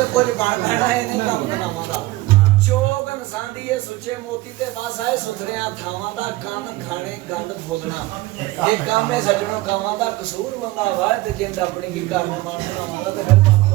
ਤੇ ਕੁਝ ਬਣ ਪੈਣਾ ਇਹ ਨਹੀਂ ਕੰਮ ਬਣਾਵਾਂ ਦਾ ਚੋਗ ਇਨਸਾਨ ਦੀ ਇਹ ਸੁੱਚੇ ਮੋਤੀ ਤੇ ਬਸ ਆਏ ਸੁਥਰਿਆਂ ਥਾਵਾਂ ਦਾ ਕੰਨ ਖਾਣੇ ਗੰਦ ਫੋਲਣਾ ਇਹ ਕੰਮ ਹੈ ਸੱਜਣੋ ਕਾਵਾਂ ਦਾ ਕਸੂਰ ਬੰਦਾ ਵਾ ਤੇ ਜਿੰਦ ਆਪਣੀ ਕੀ ਕਰਨ ਮਾਨ ਬਣਾਵਾਂ ਦਾ ਤੇ ਫਿਰ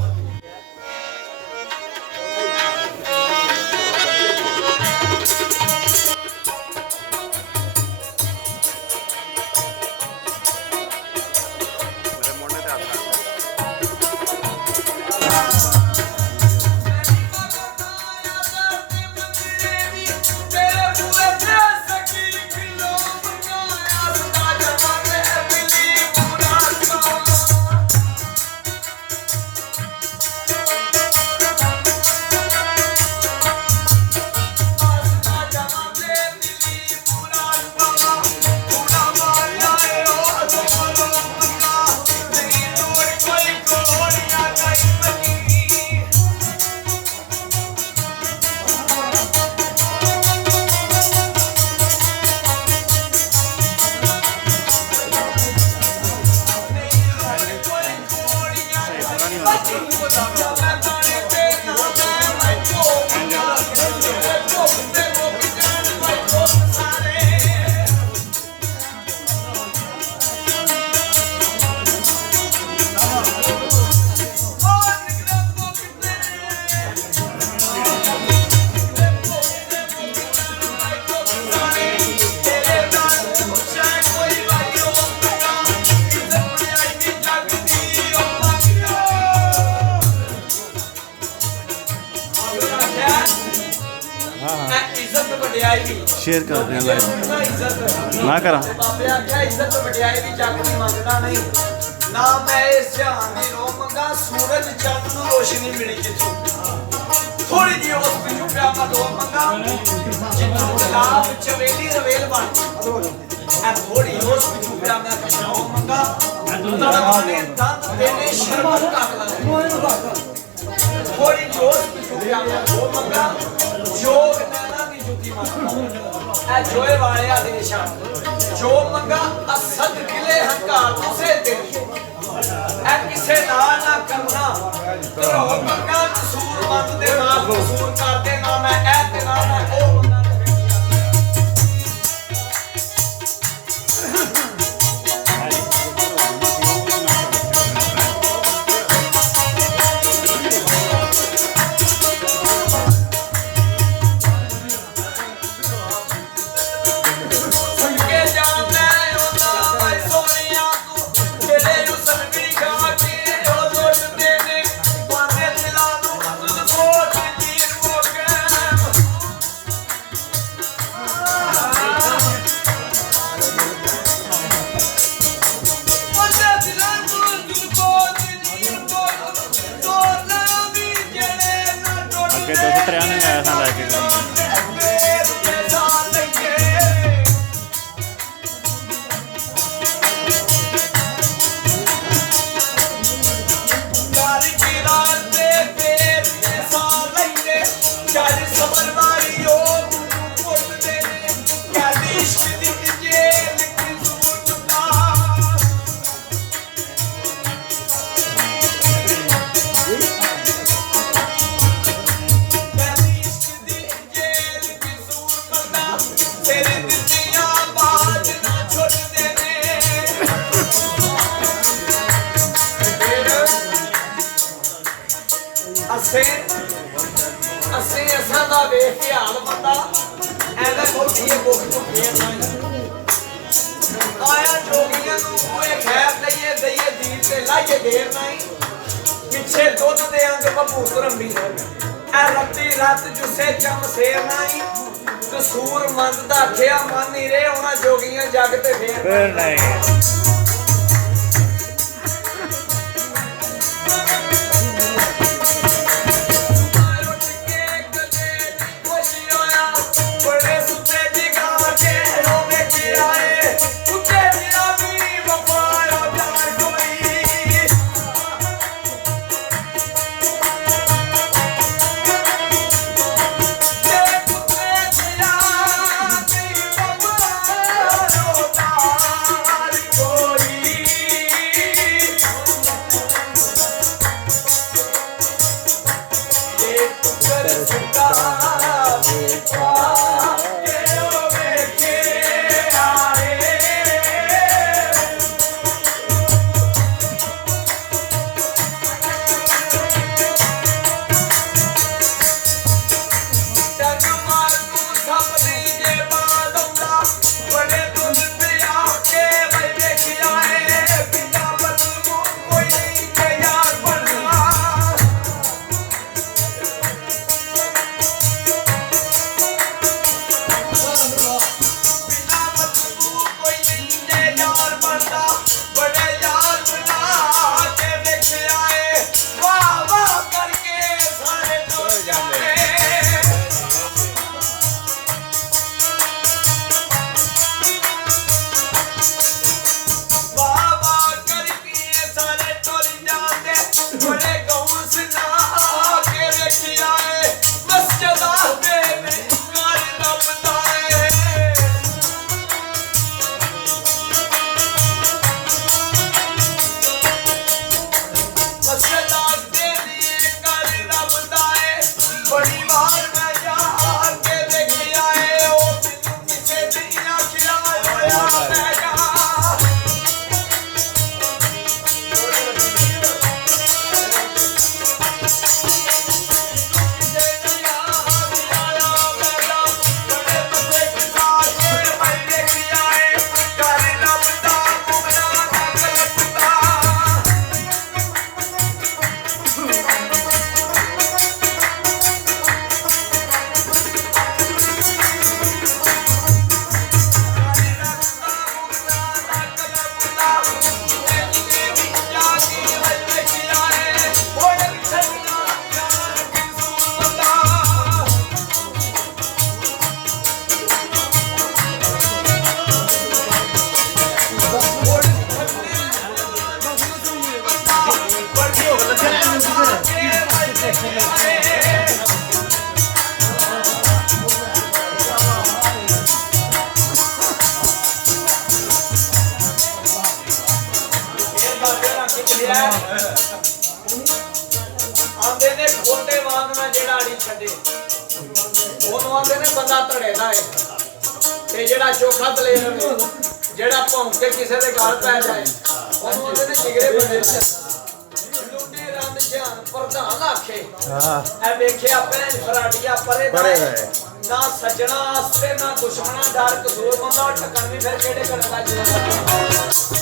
शेयर कर दें लाइव ना करा बाबे आख्या इज्जत वड्याई दी जग दी मंगदा नहीं ना मैं इस जहान दी रो मंगा सूरज चंद नूं रोशनी मिली जिथों थोड़ी जी उस पिछू पिया मैं दो मंगा जिथों गुलाब चवेली रवेल बन ए थोड़ी उस पिछू पिया मैं कशो मंगा तड़वाने दंद देने शर्म काट लगे थोड़ी जी उस पिछू पिया मैं दो मंगा जोग नैना दी जुती मंगा ਐ ਜੋਏ ਵਾਲਿਆ ਦੇ ਨਿਸ਼ਾਨ ਜੋ ਮੰਗਾ ਅਸਦ ਕਿਲੇ ਹੰਕਾਰ ਉਸੇ ਤੇ ਐ ਕਿਸੇ ਨਾਲ ਨਾ ਕਰਨਾ ਕਰੋ ਮੰਗਾ ਕਸੂਰਮੰਦ ਦੇ ਨਾਲ ਕਸੂਰ ਕਰਦੇ ਨਾ ਮੈਂ ਐ ਤੇ ਨਾ ਮੈਂ ਉਹ ਅਸੀਂ ਅਸਾਂ ਦਾ ਵੇਖ ਕੇ ਹਾਲ ਬੰਦਾ ਐਦਾ ਕੋਠੀ ਭੁੱਖ ਭੁੱਖੇ ਆਇਆ ਜੋਗੀਆਂ ਨੂੰ ਕੋਈ ਖੈਰ ਦਈਏ ਦਈਏ ਦੀਨ ਤੇ ਲਾਈਏ ਦੇਰ ਨਹੀਂ ਪਿੱਛੇ ਦੁੱਧ ਦੇ ਅੰਗ ਬੱਬੂ ਕਰੰਬੀ ਐ ਰੱਤੀ ਰਾਤ ਜੁਸੇ ਚਮ ਸੇਰ ਨਹੀਂ ਕਸੂਰ ਮੰਦ ਦਾ ਖਿਆ ਮਨ ਨਹੀਂ ਰੇ ਉਹਨਾਂ ਜੋਗੀਆਂ ਜਗ ਤੇ ਫੇਰ ਨਹੀਂ सुता देखा के ओ वेखे आए टंग मार तू सपनी जे बादौदा बड़े दूध पिया के भाई देख आए बिना बदलू कोई नहीं के यार बनवा बिना बदलू कोई नहीं के यार बनता बड़े यार बना के देख आए वाह वाह करके सारे तो जाने बाबा करके सारे टोल जाते बड़े गाँव से ना के देख आए मस्जिदा पे में कार न बताए मस्जिदा पे लिए कार न बताए बड़ी बार मैं जा के देख आए ओ बिनु किसे दिया खिलाया मैं जा ਆਂਦੇ ਨੇ ਖੋਟੇ ਵਾਂਗ ਨਾ ਜਿਹੜਾ ਅੜੀ ਛੱਡੇ ਉਹਨੂੰ ਆਂਦੇ ਨੇ ਬੰਦਾ ਧੜੇ ਦਾ ਏ ਤੇ ਜਿਹੜਾ ਚੋਖਾ ਦਲੇਰ ਹੋਵੇ ਜਿਹੜਾ ਭੌਂਕ ਕੇ ਕਿਸੇ ਦੇ ਗਲ ਪੈ ਜਾਏ ਉਹਨੂੰ ਆਂਦੇ ਨੇ ਜਿਗਰੇ ਬੰਦੇ ਲੁੱਡੀ ਰੰਦ ਜਾਨ ਪ੍ਰਧਾਨ ਆਖੇ ਐ ਵੇਖਿਆ ਭੈਣ ਫਰਾਟੀਆ ਪਰੇ ਨਾ ਸੱਜਣਾ ਆਸਰੇ ਨਾ ਦੁਸ਼ਮਣਾ ਡਰ ਕਸੂਰ ਬੰਦਾ ਠਕਣ ਵੀ ਫਿਰ ਕਿਹੜੇ ਕਰਦਾ ਜਿਹੜਾ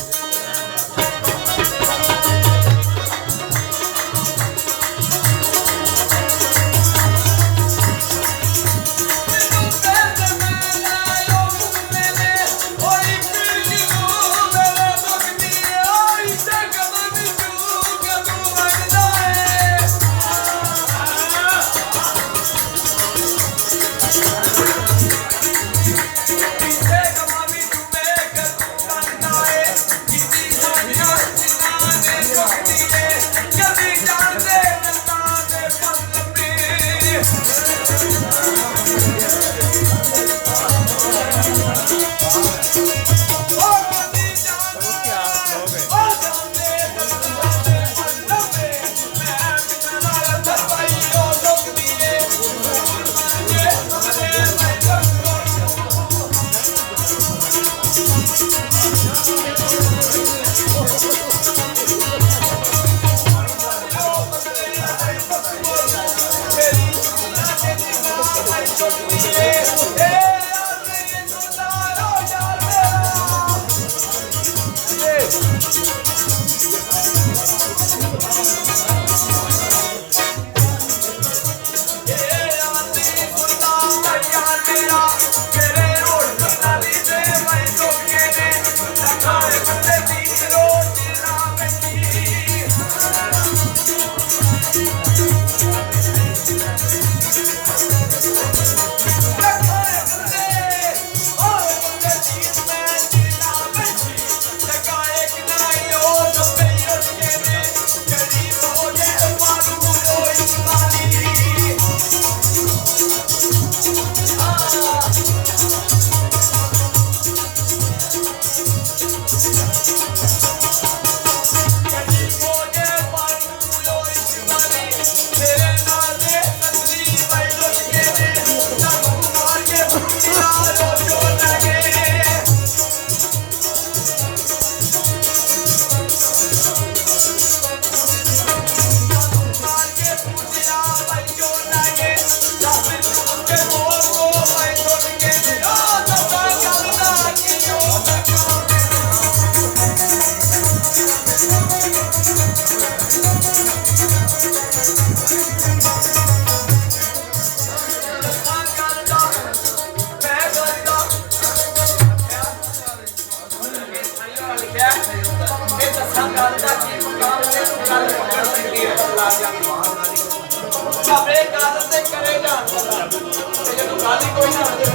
ਆਵੇ ਗੱਲ ਤੇ ਕਰੇ ਜਾਣ ਵਾਲਾ ਤੇ ਜਦੋਂ ਗੱਲ ਹੀ ਕੋਈ ਨਾ ਹੋਵੇ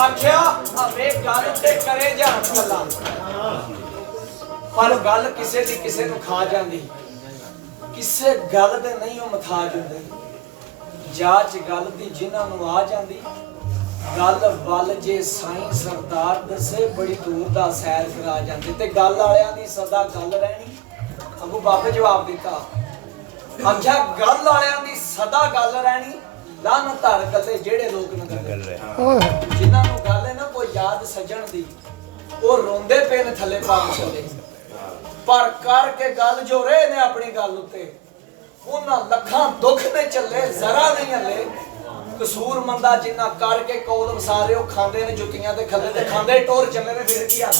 ਆਖਿਆ ਆਵੇ ਗੱਲ ਤੇ ਕਰੇ ਜਾਣ ਵਾਲਾ ਪਰ ਗੱਲ ਕਿਸੇ ਦੀ ਕਿਸੇ ਨੂੰ ਖਾ ਜਾਂਦੀ ਕਿਸੇ ਗੱਲ ਦੇ ਨਹੀਂ ਉਹ ਮਥਾਜ ਹੁੰਦੇ ਜਾਚ ਗੱਲ ਦੀ ਜਿਨ੍ਹਾਂ ਨੂੰ ਆ ਜਾਂਦੀ ਗੱਲ ਵੱਲ ਜੇ ਸਾਈਂ ਸਰਦਾਰ ਦੱਸੇ ਬੜੀ ਦੂਰ ਦਾ ਸੈਰ ਕਰਾ ਜਾਂਦੇ ਤੇ ਗੱਲ ਵਾਲਿਆਂ ਦੀ ਸਦਾ ਗੱਲ ਰਹਿਣੀ ਅੱਗੋਂ ਬਾਬੇ ਜਵਾਬ ਦਿੱਤਾ ਆਖਿਆ ਗੱਲ ਵਾਲਿਆਂ ਦੀ ਸਦਾ ਗੱਲ ਰਹਿਣੀ ਲੰਨ ਧਰ ਗੱਲੇ ਜਿਹੜੇ ਲੋਕ ਨਾ ਗੱਲ ਜਿਨ੍ਹਾਂ ਨੂੰ ਗੱਲ ਹੈ ਨਾ ਕੋਈ ਯਾਦ ਸੱਜਣ ਦੀ ਉਹ ਰੋਂਦੇ ਪਏ ਨੇ ਥੱਲੇ ਪਾਉਂ ਚੱਲੇ ਪਰ ਕਰਕੇ ਗੱਲ ਜੋ ਰਹੇ ਨੇ ਆਪਣੀ ਗੱਲ ਉੱਤੇ ਉਹਨਾਂ ਲੱਖਾਂ ਦੁੱਖ ਦੇ ਚੱਲੇ ਜ਼ਰਾ ਨਹੀਂ ਹੱਲੇ ਕਸੂਰ ਮੰਦਾ ਜਿੰਨਾ ਕਰਕੇ ਕੌਲ ਵਸਾਰੇ ਉਹ ਖਾਂਦੇ ਨੇ ਜੁੱਤੀਆਂ ਤੇ ਖੱਲੇ ਤੇ ਖਾਂਦੇ ਟੋਰ ਚੱਲੇ ਨੇ ਫਿਰ ਕੀ ਆ